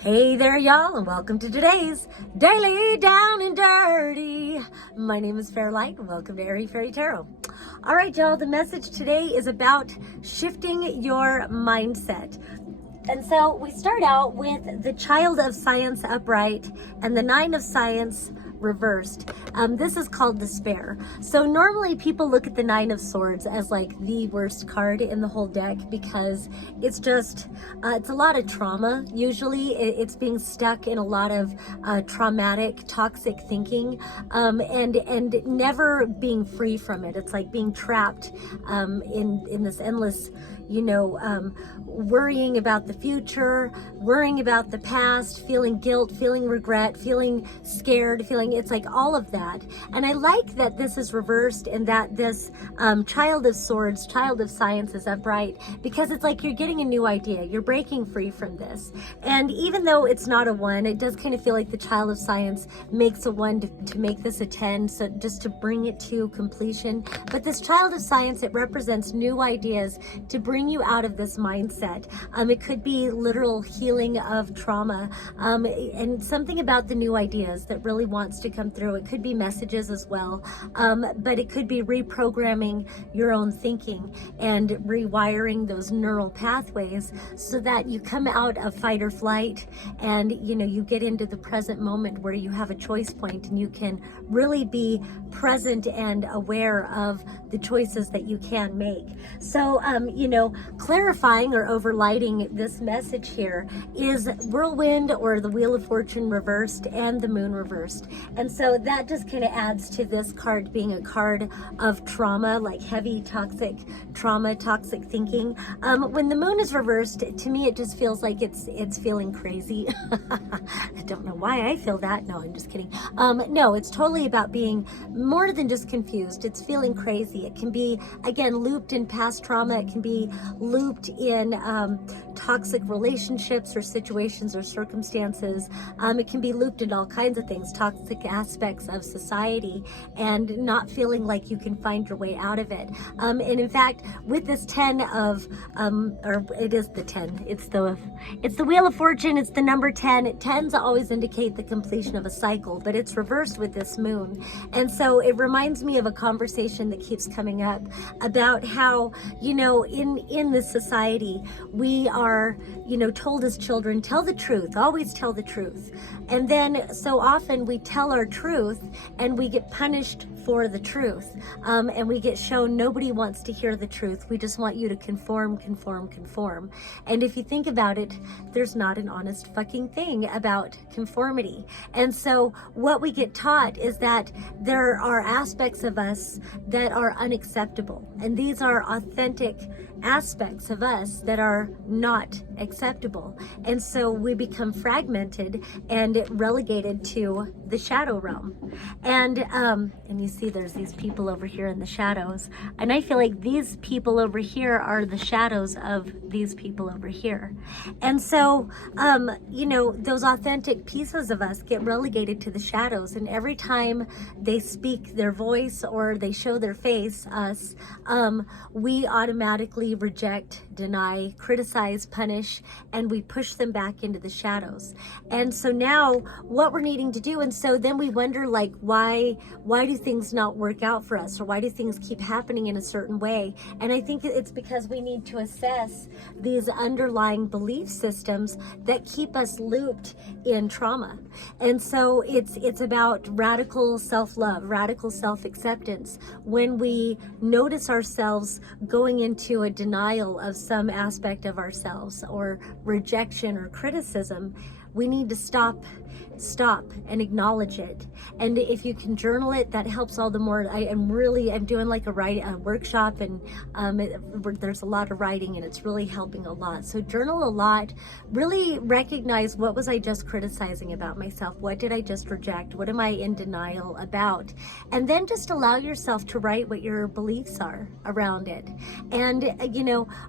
Hey there, y'all, and welcome to today's Daily Down and Dirty. My name is Fairlight, and welcome to Airy Fairy Tarot. All right, y'all, the message today is about shifting your mindset. And so we start out with the Child of Science upright and the Nine of Science reversed. This is called despair. So normally people look at the Nine of Swords as like the worst card in the whole deck because it's just, it's a lot of trauma. Usually it's being stuck in a lot of traumatic, toxic thinking, and never being free from it. It's like being trapped in this endless, worrying about the future, worrying about the past, feeling guilt, feeling regret, feeling scared, it's like all of that. And I like that this is reversed and that this Child of Swords, Child of Science is upright, because it's like you're getting a new idea. You're breaking free from this. And even though it's not a 1, it does kind of feel like the Child of Science makes a 1 to make this a 10, so just to bring it to completion. But this Child of Science, it represents new ideas to bring you out of this mindset. It could be literal healing of trauma, and something about the new ideas that really wants to come through. It could be messages as well, but it could be reprogramming your own thinking and rewiring those neural pathways so that you come out of fight or flight and you get into the present moment where you have a choice point and you can really be present and aware of the choices that you can make. So clarifying or overlighting this message here is Whirlwind or the Wheel of Fortune reversed and the Moon reversed. And so that just kind of adds to this card being a card of trauma, like heavy toxic trauma, toxic thinking. When the Moon is reversed, to me it just feels like it's feeling crazy. I don't know why I feel that. No, I'm just kidding. No, it's totally about being more than just confused. It's feeling crazy. It can be, again, looped in past trauma. It can be looped in toxic relationships or situations or circumstances. It can be looped in all kinds of things, toxic aspects of society, and not feeling like you can find your way out of it. And in fact, with this 10 of, or it is the 10, it's the Wheel of Fortune, it's the number 10. It tends to always indicate the completion of a cycle, but it's reversed with this Moon. And so it reminds me of a conversation that keeps coming up about how, in this society, we are, told as children, tell the truth, always tell the truth. And then so often we tell our truth and we get punished for the truth. And we get shown nobody wants to hear the truth. We just want you to conform. And if you think about it, there's not an honest fucking thing about conformity. And so what we get taught is that there are aspects of us that are unacceptable. And these are authentic aspects of us that are not acceptable. And so we become fragmented and relegated to the shadow realm. And you see there's these people over here in the shadows. And I feel like these people over here are the shadows of these people over here. And so, those authentic pieces of us get relegated to the shadows. And every time they speak their voice or they show their face, us, we automatically reject, deny, criticize, punish, and we push them back into the shadows. And so now what we're needing to do, and so then we wonder, like, why do things not work out for us, or why do things keep happening in a certain way? And I think it's because we need to assess these underlying belief systems that keep us looped in trauma. And so it's about radical self-love, radical self-acceptance. When we notice ourselves going into a denial of some aspect of ourselves or rejection or criticism, we need to stop and acknowledge it. And if you can journal it, that helps all the more. I'm doing like a workshop, and there's a lot of writing, and it's really helping a lot. So journal a lot, really recognize, what was I just criticizing about myself? What did I just reject? What am I in denial about? And then just allow yourself to write what your beliefs are around it. And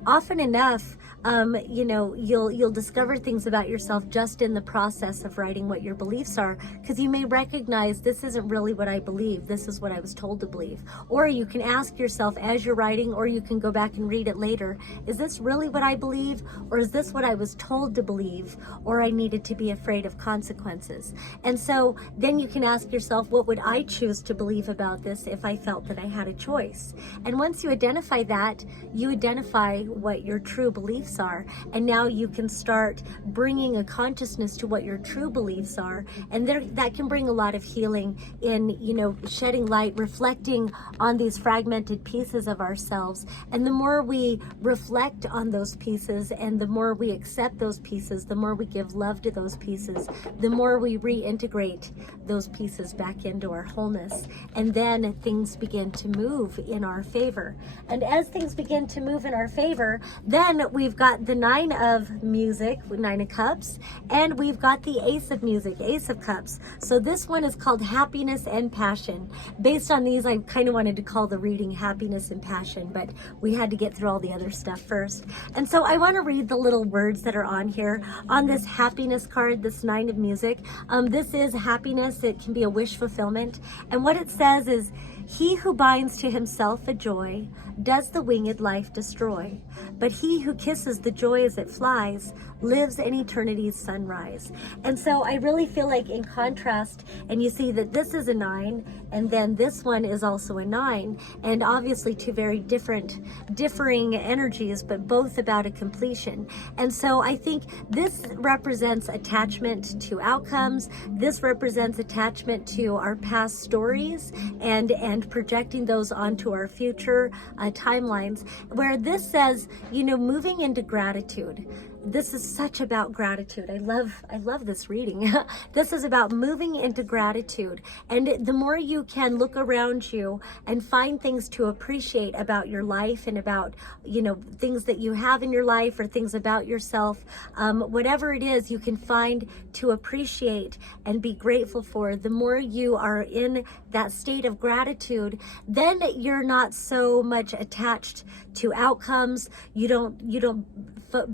often enough, you'll discover things about yourself just in in the process of writing what your beliefs are, because you may recognize this isn't really what I believe, this is what I was told to believe. Or you can ask yourself as you're writing, or you can go back and read it later, is this really what I believe, or is this what I was told to believe, or I needed to be afraid of consequences? And so then you can ask yourself, what would I choose to believe about this if I felt that I had a choice? And once you identify that, you identify what your true beliefs are, and now you can start bringing a consciousness to what your true beliefs are, and that can bring a lot of healing in, shedding light, reflecting on these fragmented pieces of ourselves. And the more we reflect on those pieces, and the more we accept those pieces, the more we give love to those pieces, the more we reintegrate those pieces back into our wholeness, and then things begin to move in our favor. And as things begin to move in our favor, then we've got the Nine of Music, Nine of Cups, and we've got the Ace of Music, Ace of Cups. So this one is called Happiness and Passion. Based on these, I kind of wanted to call the reading Happiness and Passion, but we had to get through all the other stuff first. And so I want to read the little words that are on here. On this happiness card, this Nine of Music, this is happiness. It can be a wish fulfillment. And what it says is, he who binds to himself a joy does the winged life destroy. But he who kisses the joy as it flies lives in eternity's sunrise. And so I really feel like, in contrast, and you see that this is a 9, and then this one is also a 9, and obviously two very differing energies, but both about a completion. And so I think this represents attachment to outcomes. This represents attachment to our past stories, and projecting those onto our future timelines, where this says, moving into gratitude. This is such about gratitude. I love this reading. This is about moving into gratitude. And the more you can look around you and find things to appreciate about your life, and about, things that you have in your life, or things about yourself, whatever it is you can find to appreciate and be grateful for, the more you are in that state of gratitude, then you're not so much attached to outcomes. You don't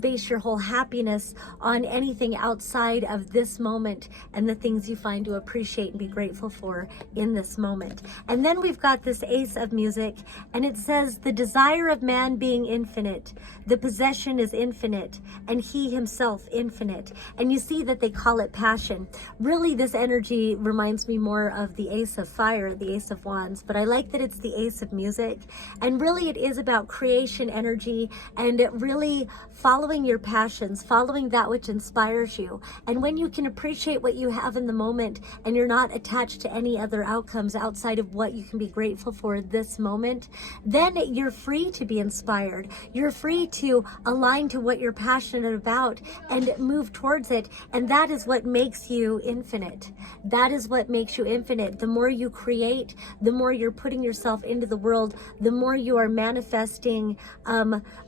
base your whole happiness on anything outside of this moment and the things you find to appreciate and be grateful for in this moment. And then we've got this Ace of Music, and it says, the desire of man being infinite, the possession is infinite, and he himself infinite. And you see that they call it passion. Really, this energy reminds me more of the Ace of Fire, the Ace of Wands, but I like that it's the Ace of Music. And really, it is about creation energy, and really following your passions, following that which inspires you. And when you can appreciate what you have in the moment, and you're not attached to any other outcomes outside of what you can be grateful for this moment, then you're free to be inspired. You're free to align to what you're passionate about and move towards it. And that is what makes you infinite. That is what makes you infinite. The more you create, the more you're putting yourself into the world, the more you are manifesting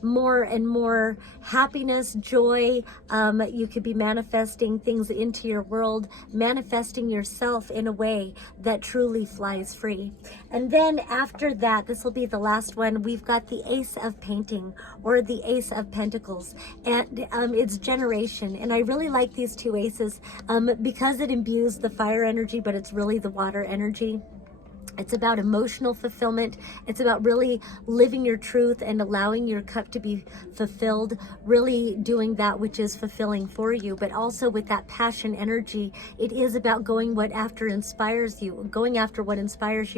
more and more happiness, joy. You could be manifesting things into your world, manifesting yourself in a way that truly flies free. And then after that, this will be the last one, we've got the Ace of Painting, or the Ace of Pentacles, and it's generation. And I really like these two aces because it imbues the fire energy, but it's really the water energy. It's about emotional fulfillment. It's about really living your truth and allowing your cup to be fulfilled, really doing that which is fulfilling for you. But also with that passion energy, it is about going after what inspires you,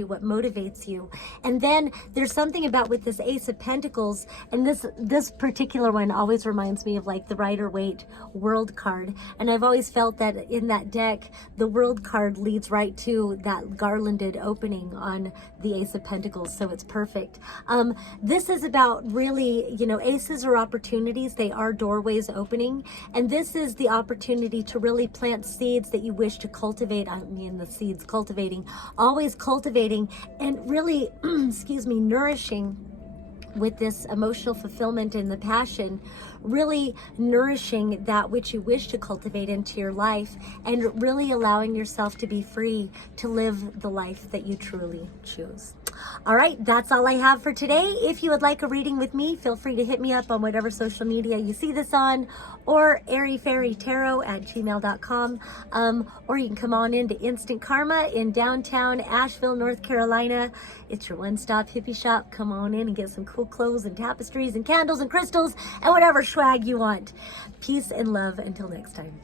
what motivates you. And then there's something about with this Ace of Pentacles, and this particular one always reminds me of like the Rider-Waite World card. And I've always felt that in that deck, the World card leads right to that garlanded opening on the Ace of Pentacles, so it's perfect. This is about really, aces are opportunities. They are doorways opening, and this is the opportunity to really plant seeds that you wish to cultivate. I mean, the seeds cultivating, always cultivating, and really, nourishing with this emotional fulfillment and the passion, really nourishing that which you wish to cultivate into your life, and really allowing yourself to be free to live the life that you truly choose. All right, that's all I have for today. If you would like a reading with me, feel free to hit me up on whatever social media you see this on, or airyfairytarot@gmail.com. Or you can come on into Instant Karma in downtown Asheville, North Carolina. It's your one-stop hippie shop. Come on in and get some cool clothes and tapestries and candles and crystals and whatever swag you want. Peace and love until next time.